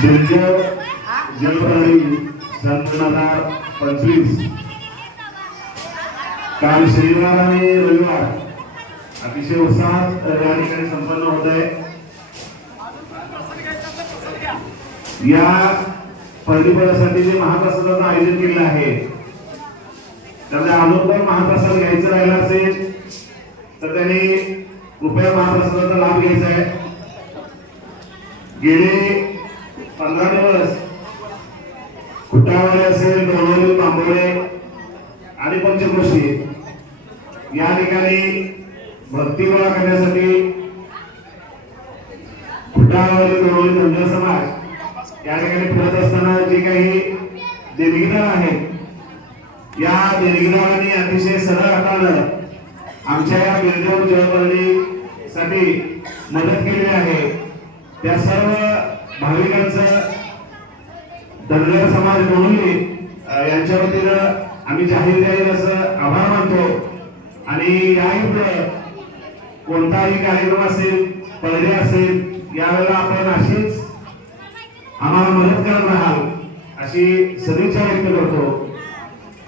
दिलजो जलप्रणाली सन 2025 काल शनिवार आणि रविवार अतिशय उत्साहात या ठिकाणी संपन्न होत आहे। या परिवारासाठी जे महाप्रसादाचं आयोजन केलं आहे त्यामुळे अजून पण महाप्रसाद घ्यायचा राहिला असेल तर त्यांनी कृपया महाप्रसादाचा लाभ घ्यायचा आहे। गेले 15 दिवस खुटावळे असेल, डोंबिवली, बांबोळे आणि पंचक्रोशी या ठिकाणी भक्ती गोळा करण्यासाठी खुटावळे, डोंबिवली धनगर समाज या ठिकाणी फिरत असताना जे काही देणगीदार आहेत या देणगीदारांनी अतिशय सरळ हातानं आमच्या या बिल्डर जळवळीसाठी मदत केली आहे। त्या सर्व भाविकांचं धनगर समाज डोंबिवली यांच्या वतीनं आम्ही जाहीर असं आभार मानतो। आणि यापुढे कोणताही कार्यक्रम असेल, पहिले असेल, यावेळेला आपण अशीच आम्हाला मदत करत राहाल अशी सदिच्छा व्यक्त करतो।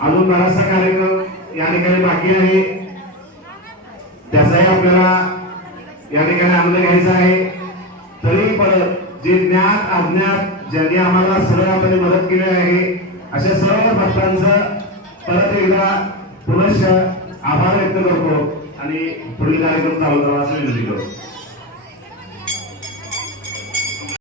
अजून बराचसा कार्यक्रम या ठिकाणी बाकी आहे, त्याचाही आपल्याला या ठिकाणी आनंद घ्यायचा आहे। तरी परत जे ज्ञात अज्ञात ज्यांनी आम्हाला सरळपणे मदत केली आहे अशा सर्व भक्तांचं परत एकदा पुनश्च आभार व्यक्त करतो आणि पुढील कार्यक्रम चालू करा असं विनंती करतो।